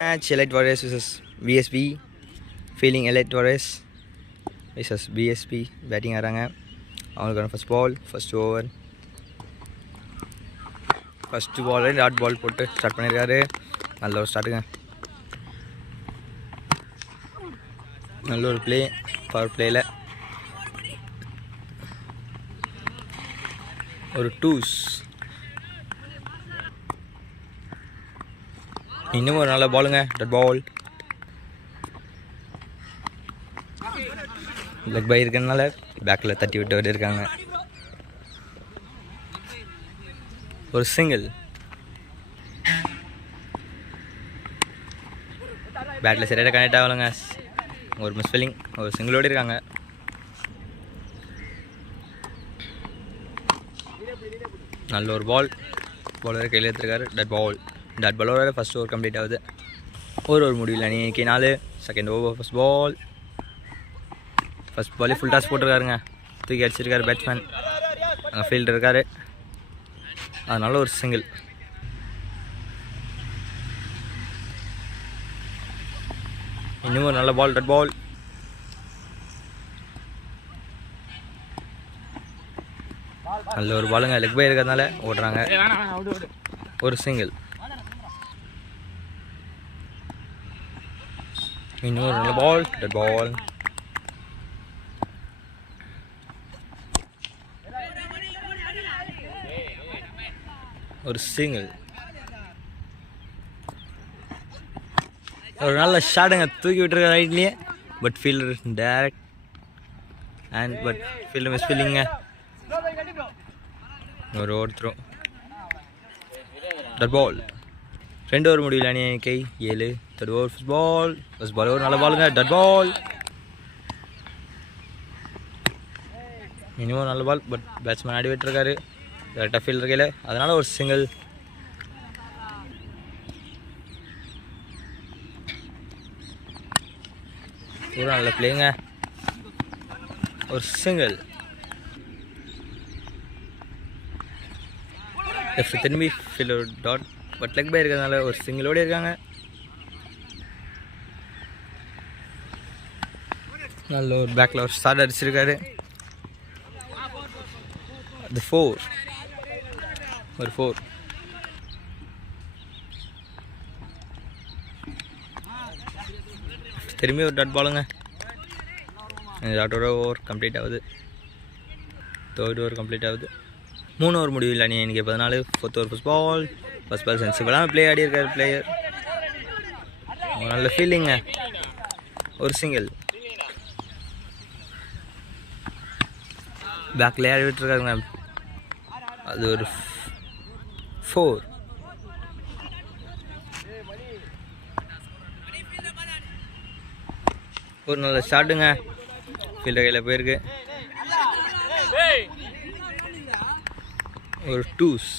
Match Elite Warriors vs BSP. Feeling Elite Warriors vs BSP. Batting ஆறாங்க. அவங்களுக்கான first ball, first over. First ball dot ball போட்டு start பண்ணியிருக்காரு. நல்ல ஒரு ஸ்டார்ட்டுங்க. நல்ல ஒரு பிளே. பவர் பிளேயில் ஒரு டூஸ். இன்னும் ஒரு நல்ல பாலுங்க. டட் பால். லெக் பை இருக்கிறதுனால பேக்கில் தட்டி விட்டு இருக்காங்க. ஒரு சிங்கிள். பேட்டில் சரியாக கனெக்ட் ஆகலைங்க. ஒரு மிஸ்ஃபீலிங். ஒரு சிங்கிளோடு இருக்காங்க. நல்ல ஒரு பால். பாலர் கையில் எடுத்துருக்காரு. Dot ball. டாட் பாலோட ஃபஸ்ட் ஓவர் கம்ப்ளீட் ஆகுது. ஒரு முடிவில் அன்றைக்கி 4. Second over first ball. First பாலே ஃபுல் டாஸ் போட்டிருக்காருங்க. தூக்கி அடிச்சிருக்காரு பேட்ஸ்மேன். அங்கே ஃபீல்டர் இருக்கார். அதனால ஒரு சிங்கிள். இன்னும் ஒரு நல்ல பால். டட் பால். நல்ல ஒரு பாலுங்க. லெக் பை இருக்கிறதுனால ஓடுறாங்க. ஒரு சிங்கிள். இன்னொரு நல்ல பால். டட் பால். ஒரு சிங்கிள். ஒரு நல்ல ஷாட்டுங்க. தூக்கி விட்டுருக்க ரைட்லேயே. But fielder direct and but fielder miss ஃபீல்டிங்க. ஒரு over throw. Dot ball. 2 over முடியல அணிக்கை 7. Third over first ball. First ball ஒரு நல்ல பாலுங்க. டட் பால். மினிமம் நல்ல பால். பட் பேட்ஸ்மேன் ஆடி விட்டுருக்காரு கரெக்டாக ஃபீல்டர் கையில். அதனால ஒரு சிங்கிள். ஒரு நல்ல பிளேங்க. ஒரு சிங்கிள். லெஃப்ட் திரும்பி fielder dot. But leg bye இருக்கிறதுனால ஒரு சிங்கிளோடு இருக்காங்க. நல்ல ஒரு பேக்கில் ஒரு ஸ்டார்ட் அடிச்சிருக்காரு. அது 4. ஒரு 4. திரும்பி ஒரு டாட் பாலுங்க. டாட்டோட ஓவர் கம்ப்ளீட் ஆகுது. தேர்ட் ஓவர் கம்ப்ளீட் ஆகுது. 3 ஓவர் முடிவில் அணி இன்றைக்கி 14. Fourth over first ball. First ball சென்சிபிளாக ப்ளே ஆடி இருக்கார் பிளேயர். நல்ல ஃபீல்டிங்க. ஒரு சிங்கிள். பேக்கில் ஆடி விட்டுருக்காருங்க. அது ஒரு 4. ஒரு நல்ல ஷாட்டுங்க. ஃபீல்டர் கையில் போயிருக்கு. ஒரு டூஸ்.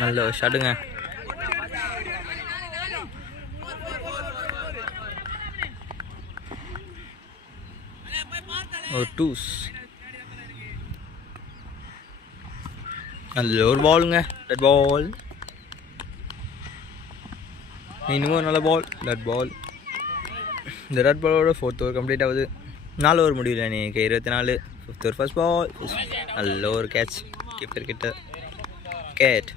நல்ல ஒரு ஷாட்டுங்க. ஒரு டூஸ். நல்ல ஒரு பாலுங்க. டட் பால். இன்னும் ஒரு நல்ல பால். டட் பால். இந்த டட் பாலோட ஃபோர்த் ஓவர் கம்ப்ளீட் ஆகுது. 4 ஓவர் முடியல அன்றைக்கி 24. Fifth over first ball. நல்ல ஒரு கேட்ச். கீப்பர் கிட்ட கேட்.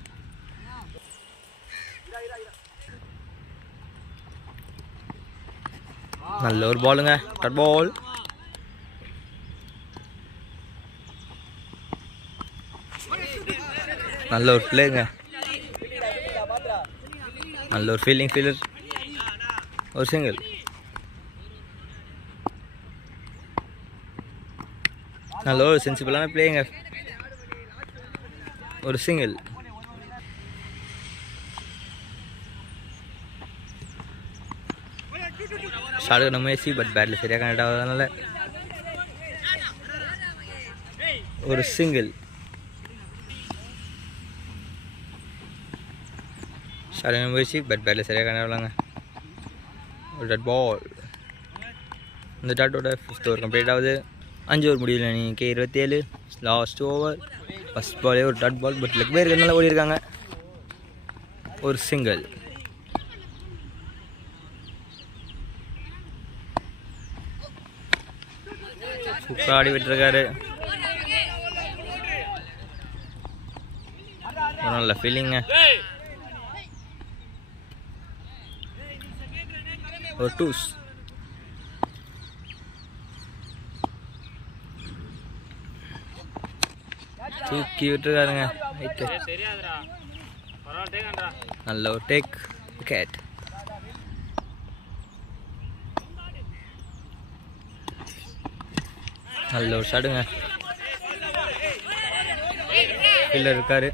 நல்ல ஒரு பாலுங்க. டட் பால். நல்ல ஒரு பிளேங்க. நல்ல ஒரு ஃபீல்டர். ஒரு சிங்கிள். நல்ல ஒரு சென்சிபிளான பிளேங்க. ஒரு சிங்கிள். ஷார்ட் நம்ம ஏசி. பட் பேட்டில் சரியாக கனெக்ட் ஆகாதனால ஒரு சிங்கிள். ஷார்ட் நம்ம ஏசி. பட் பேட்டில் சரியாக கனெக்ட் ஆகலாங்க. ஒரு டட் பால். இந்த டாட்டோட 5th ஓவர் கம்ப்ளீட் ஆகுது. 5 ஓவர் முடியல நீங்கள் 27. லாஸ்ட் ஓவர் ஃபஸ்ட் பாலே ஒரு dot ball. But leg bye இருக்கிறதுனால ஓடி இருக்காங்க. ஒரு சிங்கிள். சூப்பராக ஆடி விட்டுருக்காரு. நல்ல ஃபீலிங்க. ஒரு டூஸ். தூக்கி விட்டுருக்காருங்க. நல்ல ஒரு டேக் விக்கெட். நல்ல ஒரு ஷாட்டுங்க. ஃபீல்டர் இருக்காரு.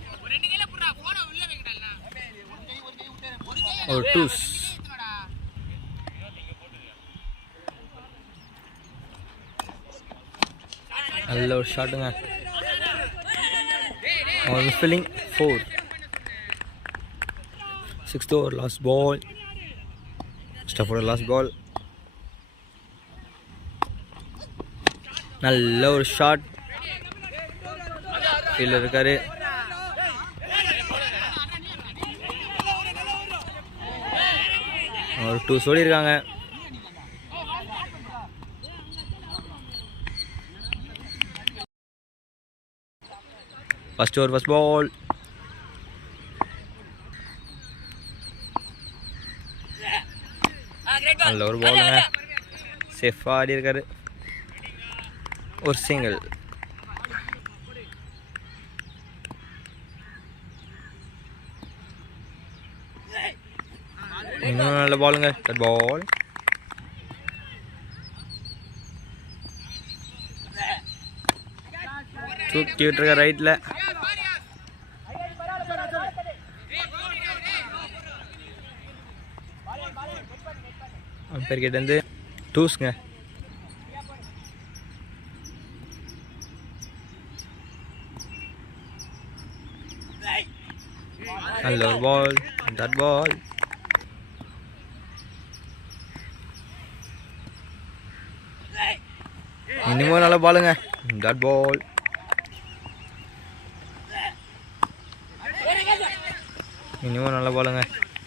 ஒரு டூஸ். நல்ல ஒரு ஷாட்டுங்க. Fielding 4. 6th over, last ball. Stafford last ball. நல்ல ஒரு ஷாட். ஃபீல்டர் இருக்காரு. ஒரு 2 சொல்லியிருக்காங்க. First over first ball. நல்ல ஒரு பாலுங்க. சேஃபாக ஆடி இருக்காரு. ஒரு சிங்கிள். இன்னும் நல்ல பாலுங்க. தட் பால். தூக்கி விட்டுருக்க ரைட்டில். அம்பேர் கிட்ட இருந்து டூஸ்ங்க. நல்ல ஒரு பால். That ball. இன்னமும் நல்ல பாலுங்க. Dot ball. இன்னமும் நல்ல பாலுங்க.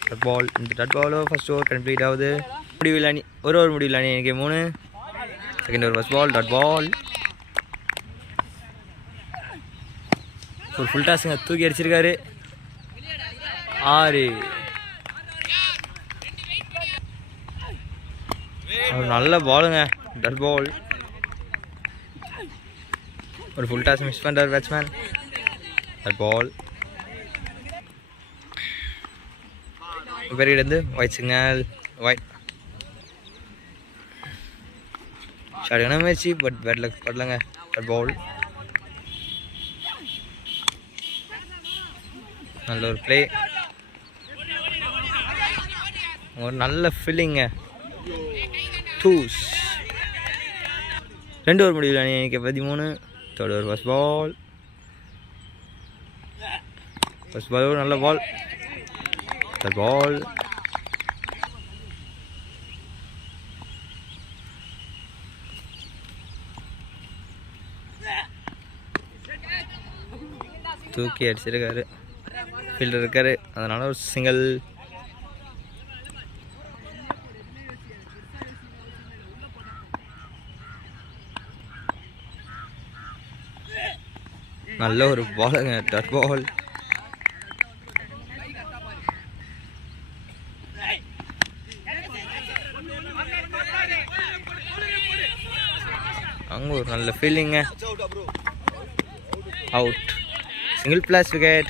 Dot ball. இந்த தட் பாலோ ஃபர்ஸ்ட் ஓவர் கம்ப்ளீட் ஆகுது. முடிவில் அணி ஒரு ஓவர் முடிவில் அணி எனக்கு 3. Second over first ball. Dot ball. ஒரு ஃபுல் டாஸுங்க. தூக்கி அடிச்சிருக்காரு. 6. ஒரு நல்ல பாலுங்க. Dot ball. ஒரு ஃபுல் டாஸ் மிஸ் பண்ணுறார் பேட்ஸ்மேன். Dot ball. பேர்கிட்ட இருந்து ஒயிட் சிக்னல். ஒயிட் ஷார்ட்டான முயற்சி. பட் பேட் லக் படலங்க. Dot ball. நல்ல ஒரு பிளே. ஒரு நல்ல ஃபீலிங்க. டூஸ். 2 ஓவர் முடிவில் அணி எனக்கு 13. Third over first ball. First ball நல்ல பால். டாட் பால். தூக்கி அடிச்சிருக்காரு. ஃபீல்டர் இருக்காரு. அதனால ஒரு சிங்கிள். நல்ல ஒரு பாலுங்க. Dot ball. அங்கே ஒரு நல்ல ஃபீலிங்க. அவுட். Single plus wicket.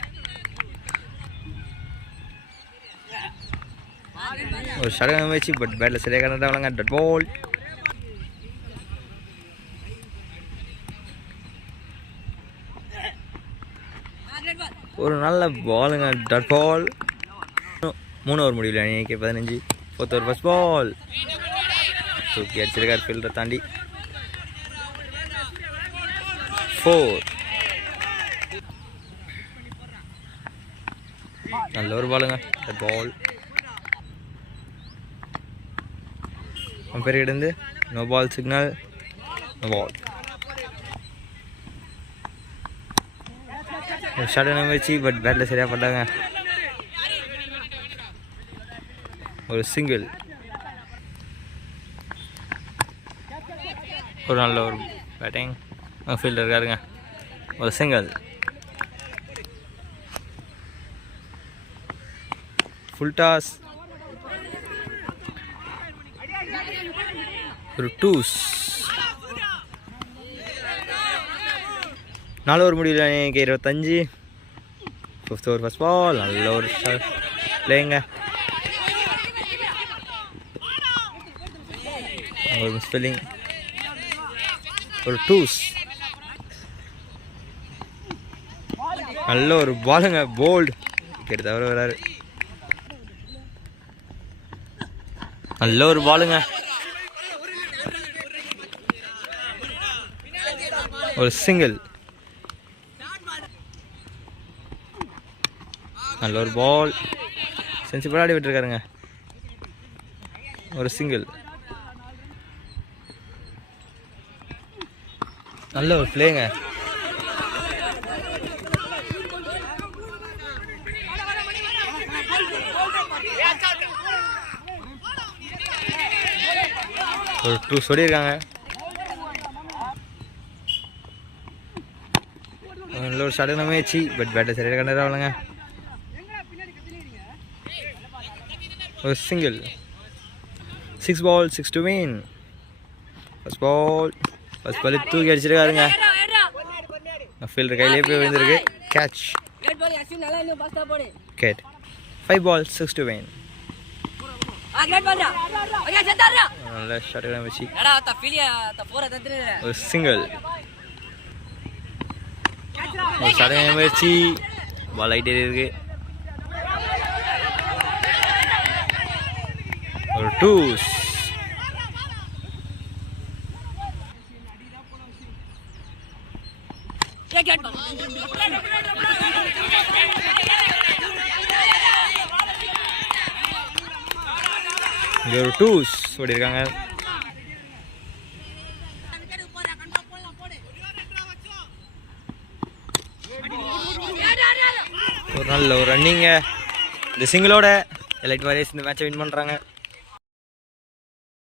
ஒரு ஷார்ட்டான முயற்சி. பட் பேட்டில் சரியாக கரெக்டாக வழங்க. Dot ball. ஒரு நல்ல பாலுங்க. டாட் பால். 3 ஓவர் முடியல அணிக்கு 15. 4th over first ball. தூக்கி அடிச்சிருக்கார் ஃபீல்டர் தாண்டி. 4. நல்ல ஒரு பாலுங்க. டாட் பால். அம்பேர் கிட்ட இருந்து no ball signal. No ball. ஒரு ஷார்ட்டான முயற்சி. பட் பேட்டில் சரியாக பட்டாங்க. ஒரு சிங்கிள். ஒரு நல்ல ஒரு பேட்டிங் ஃபீல்டர் இருக்காருங்க. ஒரு சிங்கிள். Full toss. ஒரு டூஸ். 4 ஓவர் முடியல. எனக்கு 25. 5th over first ball. நல்ல ஒரு ஷாட் பிளேங்க. ஒரு மிஸ்பெல்லிங். ஒரு டூஸ். நல்ல ஒரு பாலுங்க. போல்டு விக்கெட் தவிர வராரு. நல்ல ஒரு பாலுங்க. ஒரு சிங்கிள். நல்ல ஒரு பால். சென்சிபிளாக ஆடி விட்டுருக்காருங்க. ஒரு சிங்கிள். நல்ல ஒரு பிளேங்க. ஒரு டூ சொல்லியிருக்காங்க. நல்ல ஒரு சடன முயற்சி. பட் பேட்டர் சரியாக கண்டறாவலங்க. ஒரு single. 6 ball 6 to win. First ball தூக்கி அடிச்சிருக்காருங்க. ஃபீல்டர் கையிலே போய் விழுந்திருக்கு. Catch. Caught. 5 ball 6 to win. நல்ல ஷாட் வச்சு ஒரு சிங்கிள். ஒரு சடன முயற்சி. பால் ஆகிட்டே இருக்கு. ஒரு டூஸ். இங்கே ஒரு டூஸ் ஓடிருக்காங்க. ஒரு நல்ல ஒரு ரன்னிங்க. இந்த சிங்கிளோட எலைட் வாரியர்ஸ் இந்த மேட்சை வின் பண்ணுறாங்க.